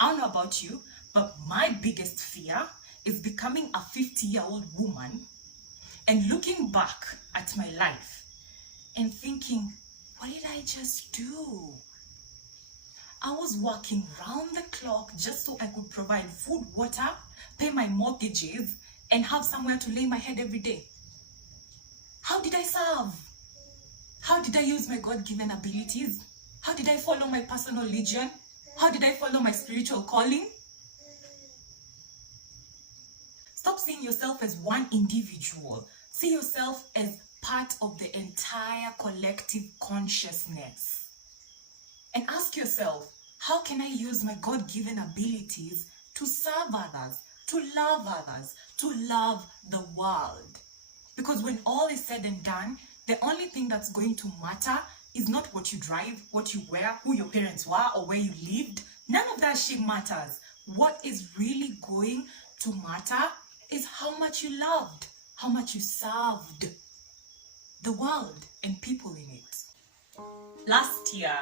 I don't know about you, but my biggest fear is becoming a 50-year-old woman and looking back at my life and thinking, what did I just do? I was working round the clock just so I could provide food, water, pay my mortgages, and have somewhere to lay my head every day. How did I serve? How did I use my God-given abilities? How did I follow my personal legion? How did I follow my spiritual calling? Stop seeing yourself as one individual. See yourself as part of the entire collective consciousness. And ask yourself, how can I use my God-given abilities to serve others, to love the world? Because when all is said and done, the only thing that's going to matter is not what you drive, what you wear, who your parents were, or where you lived. None of that shit matters. What is really going to matter is how much you loved, how much you served the world and people in it. Last year,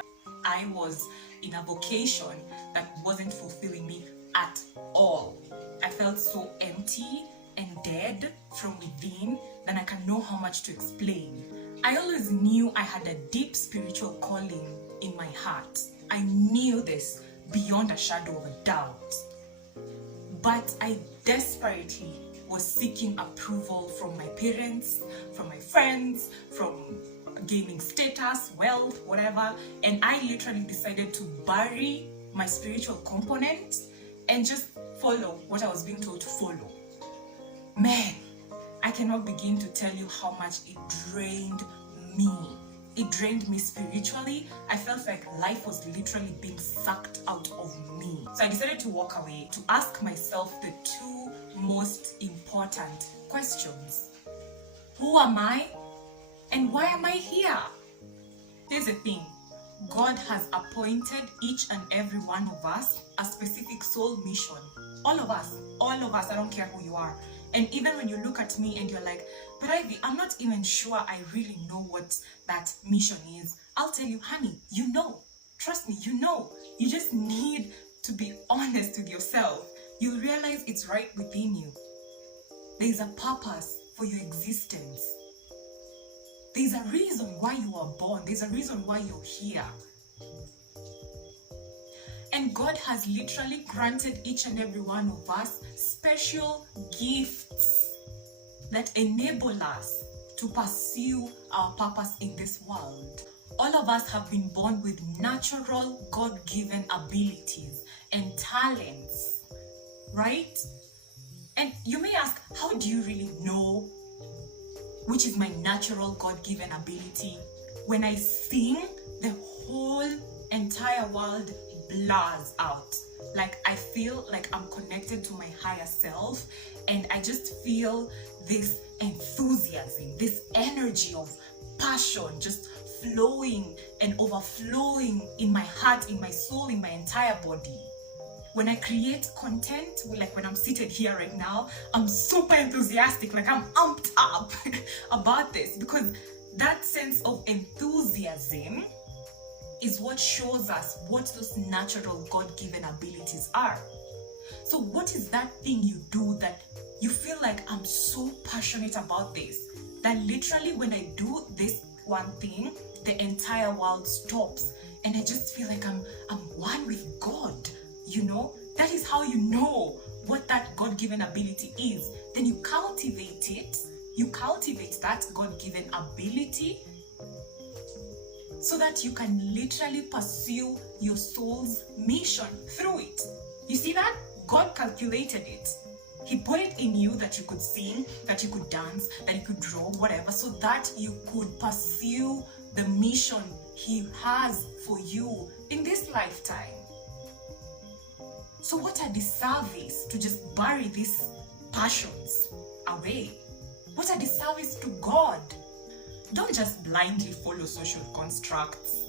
I was in a vocation that wasn't fulfilling me at all. I felt so empty and dead from within that I can know how much to explain. I always knew I had a deep spiritual calling in my heart. I knew this beyond a shadow of a doubt. But I desperately was seeking approval from my parents, from my friends, from gaining status, wealth, whatever. And I literally decided to bury my spiritual component and just follow what I was being told to follow. Man, I cannot begin to tell you how much it drained me. It drained me spiritually. I felt like life was literally being sucked out of me. So I decided to walk away to ask myself the two most important questions. Who am I? And why am I here? Here's the thing. God has appointed each and every one of us a specific soul mission. All of us, I don't care who you are. And even when you look at me and you're like, but Ivy, I'm not even sure I really know what that mission is. I'll tell you, honey, you know. Trust me, you know. You just need to be honest with yourself. You'll realize it's right within you. There's a purpose for your existence. There's a reason why you are born. There's a reason why you're here. And God has literally granted each and every one of us special gifts that enable us to pursue our purpose in this world. All of us have been born with natural God-given abilities and talents, right? And you may ask, how do you really know which is my natural God-given ability? When I sing, the whole entire world blurs out. Like I feel like I'm connected to my higher self, and I just feel this enthusiasm, this energy of passion just flowing and overflowing in my heart, in my soul, in my entire body. When I create content, like when I'm seated here right now, I'm super enthusiastic, like I'm amped up about this, because that sense of enthusiasm is what shows us what those natural God-given abilities are. So what is that thing you do that you feel like, I'm so passionate about this, that literally when I do this one thing, the entire world stops and I just feel like I'm one with God, you know? That is how you know what that God-given ability is. Then you cultivate it. You cultivate that God-given ability so that you can literally pursue your soul's mission through it. You see that? God calculated it. He put it in you that you could sing, that you could dance, that you could draw, whatever, so that you could pursue the mission He has for you in this lifetime. So what a disservice to just bury these passions away. What a disservice to God. Don't just blindly follow social constructs.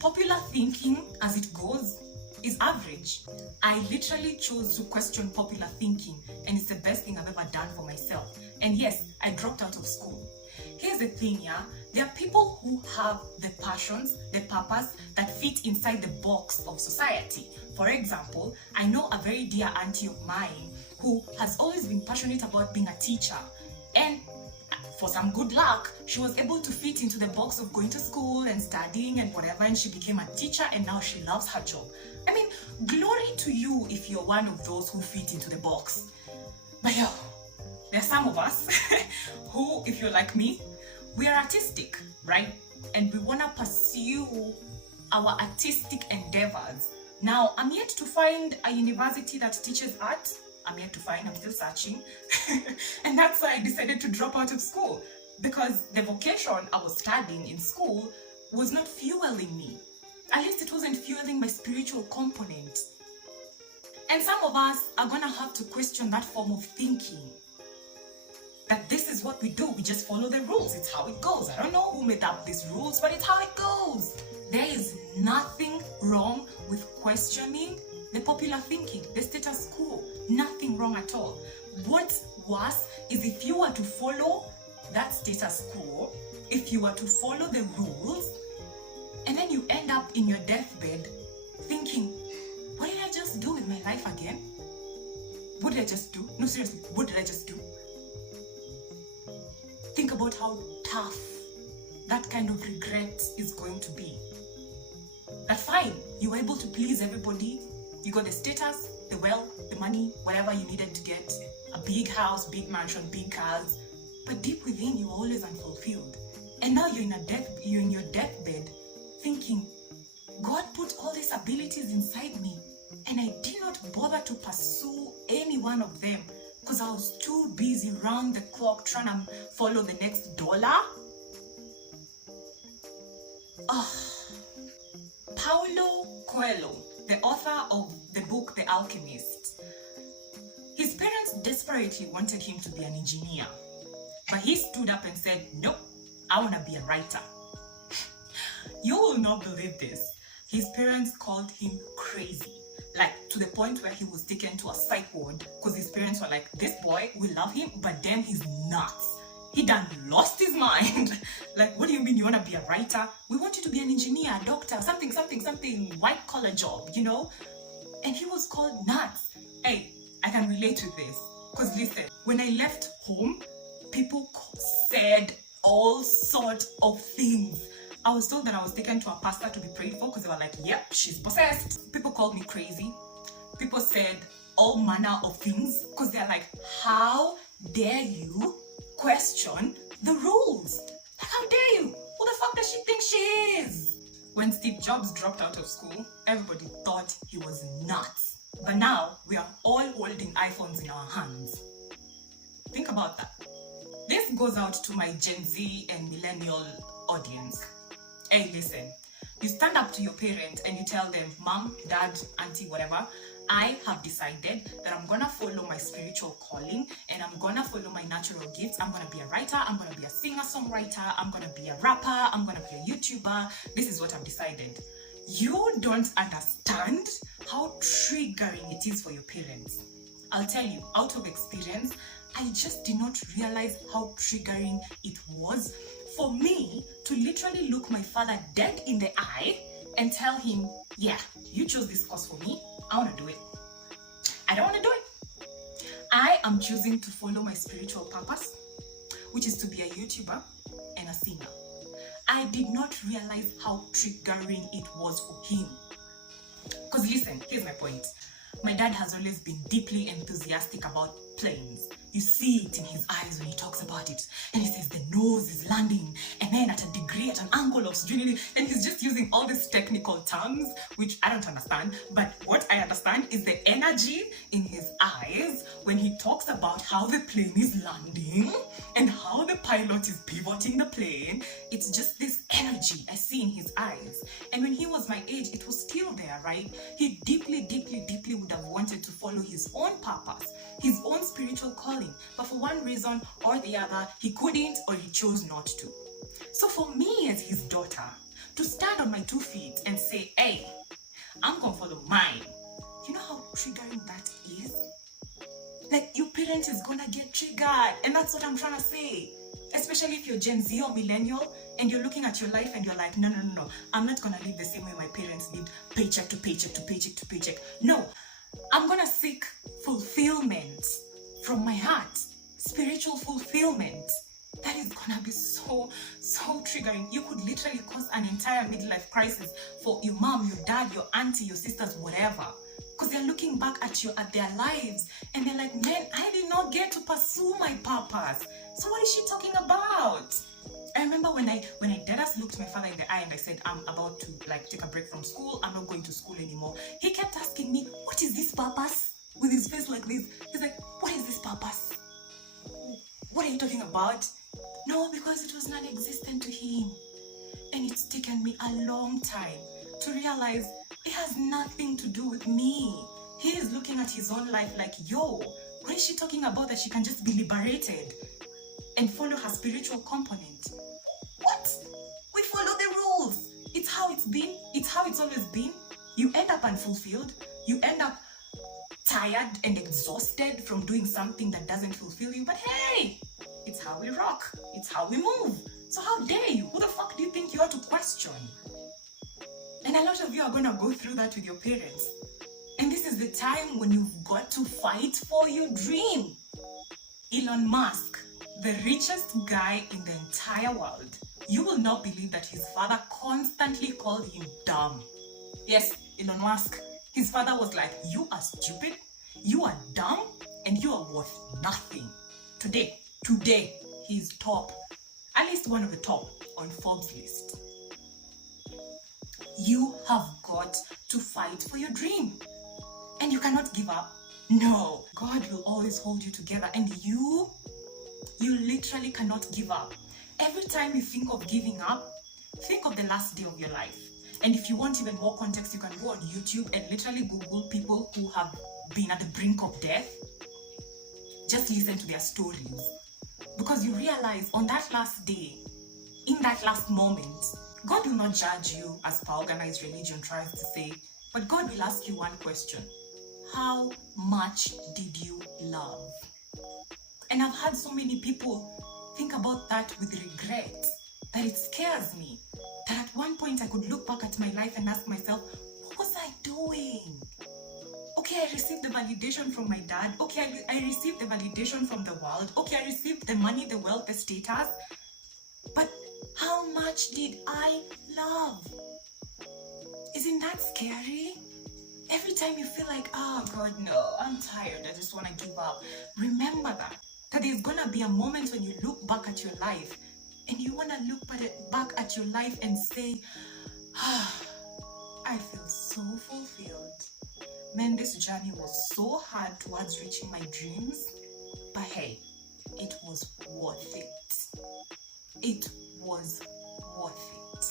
Popular thinking, as it goes, is average. I literally chose to question popular thinking, and it's the best thing I've ever done for myself. And yes, I dropped out of school. Here's the thing, yeah? There are people who have the passions, the purpose that fit inside the box of society. For example, I know a very dear auntie of mine who has always been passionate about being a teacher. And for some good luck, she was able to fit into the box of going to school and studying and whatever, and she became a teacher, and now she loves her job. I mean, glory to you if you're one of those who fit into the box. But yo, there are some of us who, if you're like me, we are artistic, right? And we want to pursue our artistic endeavors. Now, I'm yet to find a university that teaches art. I'm yet to find, I'm still searching. And that's why I decided to drop out of school, because the vocation I was studying in school was not fueling me. At least it wasn't fueling my spiritual component. And some of us are gonna have to question that form of thinking. That this is what we do, we just follow the rules, it's how it goes. I don't know who made up these rules, but it's how it goes. There is nothing wrong with questioning the popular thinking, the status quo. Nothing wrong at all. What's worse is if you were to follow that status quo, if you were to follow the rules, and then you end up in your deathbed thinking, what did I just do with my life again? What did I just do? No, seriously, what did I just do? Think about how tough that kind of regret is going to be. That fine, you were able to please everybody, you got the status, the wealth, the money, whatever you needed to get, a big house, big mansion, big cars, but deep within you were always unfulfilled. And now you're in your deathbed thinking, God put all these abilities inside me and I did not bother to pursue any one of them because I was too busy round the clock trying to follow the next dollar. Paulo Coelho, the author of the book The Alchemist, his parents desperately wanted him to be an engineer, but he stood up and said, nope, I want to be a writer. You will not believe this. His parents called him crazy, like to the point where he was taken to a psych ward because his parents were like, this boy, we love him, but then he's nuts. He done lost his mind. Like, what do you mean you want to be a writer? We want you to be an engineer, a doctor, something, white collar job, you know? And he was called nuts. Hey, I can relate to this. Because listen, when I left home, people said all sorts of things. I was told that I was taken to a pastor to be prayed for because they were like, yep, she's possessed. People called me crazy. People said all manner of things because they're like, how dare you question the rules? Like, how dare you? Who the fuck does she think she is? When Steve Jobs dropped out of school, everybody thought he was nuts. But now we are all holding iPhones in our hands. Think about that. This goes out to my Gen Z and millennial audience. Hey, listen, you stand up to your parents and you tell them, mom, dad, auntie, whatever, I have decided that I'm gonna follow my spiritual calling and I'm gonna follow my natural gifts. I'm gonna be a writer, I'm gonna be a singer-songwriter, I'm gonna be a rapper, I'm gonna be a YouTuber. This is what I've decided. You don't understand how triggering it is for your parents. I'll tell you, out of experience, I just did not realize how triggering it was for me to literally look my father dead in the eye and tell him, yeah, you chose this course for me, I want to do it. I don't want to do it. I am choosing to follow my spiritual purpose, which is to be a YouTuber and a singer. I did not realize how triggering it was for him. Because listen, here's my point. My dad has always been deeply enthusiastic about planes. You see it in his eyes when he talks about it. And he says the nose is landing, and then at a degree, at an angle of stringing, and he's just using all these technical terms, which I don't understand. But what I understand is the energy in his eyes when he talks about how the plane is landing and how the pilot is pivoting the plane. It's just this energy I see in his eyes. And when he was my age, it was still there, right? He deeply would have wanted to follow his own purpose, his own spiritual calling, but for one reason or the other, he couldn't or he chose not to. So for me as his daughter, to stand on my 2 feet and say, hey, I'm gonna follow mine, you know how triggering that is? Like, your parent is gonna get triggered, and that's what I'm trying to say. Especially if you're Gen Z or millennial and you're looking at your life and you're like, no, I'm not gonna live the same way my parents lived, paycheck to paycheck to paycheck to paycheck. No, I'm gonna seek fulfillment from my heart, spiritual fulfillment. That is gonna be so triggering. You could literally cause an entire midlife crisis for your mom, your dad, your auntie, your sisters, whatever. Because they're looking back at their lives and they're like, man, I did not get to pursue my purpose. So what is she talking about? I remember when I dead ass looked my father in the eye and I said, I'm about to take a break from school. I'm not going to school anymore. He kept asking me, what is this purpose? With his face like this. He's like, what is this purpose? What are you talking about? No, because it was non-existent to him. And it's taken me a long time to realize it has nothing to do with me. He is looking at his own life like, yo, what is she talking about that she can just be liberated and follow her spiritual component? What? We follow the rules. It's how it's been. It's how it's always been. You end up unfulfilled. You end up tired and exhausted from doing something that doesn't fulfill you. But hey, it's how we rock. It's how we move. So how dare you? Who the fuck do you think you are to question? And a lot of you are going to go through that with your parents. And this is the time when you've got to fight for your dream. Elon Musk, the richest guy in the entire world, you will not believe that his father constantly called him dumb. Yes, Elon Musk, his father was like, you are stupid, you are dumb, and you are worth nothing. Today, he's top, at least one of the top on Forbes list. You have got to fight for your dream. And you cannot give up. No, God will always hold you together, and you literally cannot give up. Every time you think of giving up, think of the last day of your life. And if you want even more context, you can go on YouTube and literally Google people who have been at the brink of death. Just listen to their stories. Because you realize on that last day, in that last moment, God will not judge you as per organized religion tries to say, but God will ask you one question. How much did you love? And I've had so many people think about that with regret, that it scares me. That at one point I could look back at my life and ask myself, what was I doing? Okay, I received the validation from my dad. Okay, I received the validation from the world. Okay, I received the money, the wealth, the status. But how much did I love? Isn't that scary? Every time you feel like, oh God, no, I'm tired, I just want to give up. Remember that there's going to be a moment when you look back at your life and you want to look back at your life and say, I feel so fulfilled. Man, this journey was so hard towards reaching my dreams, but hey, it was worth it. It was worth it.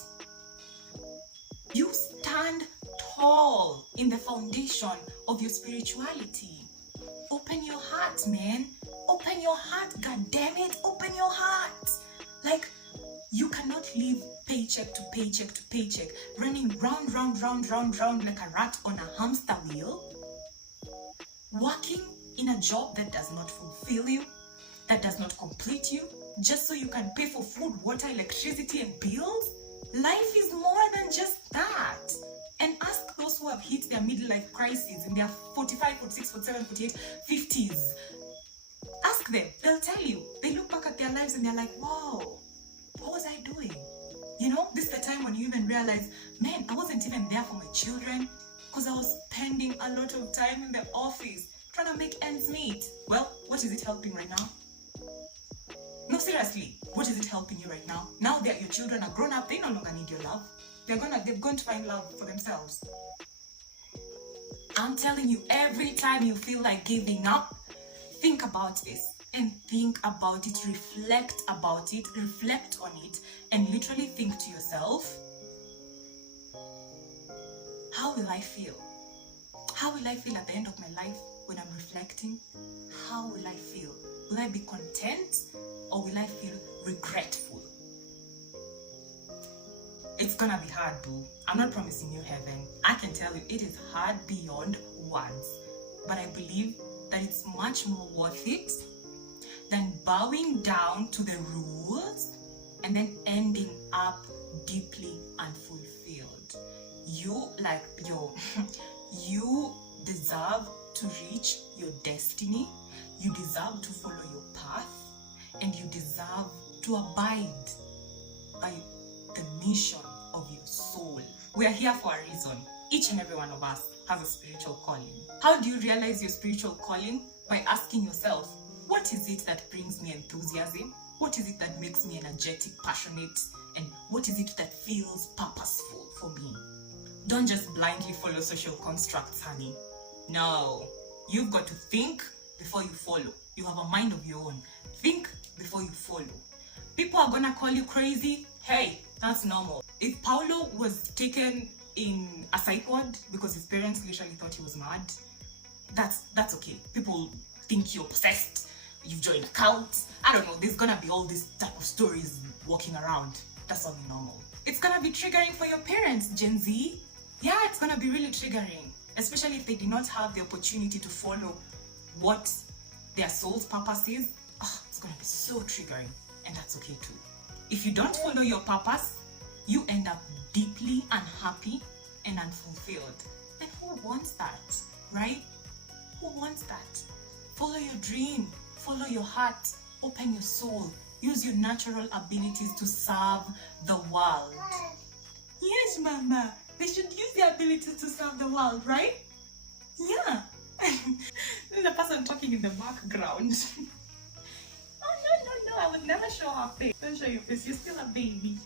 You stand tall in the foundation of your spirituality. Open your heart, man. Open your heart, god damn it. Open your heart. Like, you cannot live paycheck to paycheck to paycheck, running round like a rat on a hamster wheel, working in a job that does not fulfill you, that does not complete you, just so you can pay for food, water, electricity, and bills. Life is more than just that. And ask those who have hit their midlife crises in their 45, 46, 47, 48, 50s. Ask them. They'll tell you. They look back at their lives and they're like, wow, what was I doing? You know, this is the time when you even realize, man, I wasn't even there for my children because I was spending a lot of time in the office trying to make ends meet. Well, what is it helping right now? No, seriously, what is it helping you right now? Now that your children are grown up, they no longer need your love. They're going to find love for themselves. I'm telling you, every time you feel like giving up, think about this and think about it, reflect about it, reflect on it, and literally think to yourself, how will I feel? How will I feel at the end of my life when I'm reflecting? How will I feel? Will I be content or will I feel regretful? It's gonna be hard, boo. I'm not promising you heaven. I can tell you it is hard beyond words. But I believe that it's much more worth it than bowing down to the rules and then ending up deeply unfulfilled. You you deserve to reach your destiny, you deserve to follow your path, and you deserve to abide by the mission of your soul. We are here for a reason. Each and every one of us has a spiritual calling. How do you realize your spiritual calling? By asking yourself, what is it that brings me enthusiasm? What is it that makes me energetic, passionate? And what is it that feels purposeful for me? Don't just blindly follow social constructs, honey. No, you've got to think before you follow. You have a mind of your own. Think before you follow. People are gonna call you crazy. Hey, that's normal. If Paulo was taken in a psych ward because his parents literally thought he was mad, that's okay. People think you're possessed, you've joined a cult. I don't know, there's gonna be all these type of stories walking around. That's only normal. It's gonna be triggering for your parents, Gen Z. Yeah, it's gonna be really triggering, especially if they did not have the opportunity to follow what their soul's purpose is. Oh, it's gonna be so triggering, and that's okay too. If you don't follow your purpose, you end up deeply unhappy and unfulfilled. And who wants that, right? Who wants that? Follow your dream, follow your heart, open your soul, use your natural abilities to serve the world. Yes, Mama, they should use their abilities to serve the world, right? Yeah. There's a person talking in the background. Oh, no, I would never show her face. Don't show your face, you're still a baby.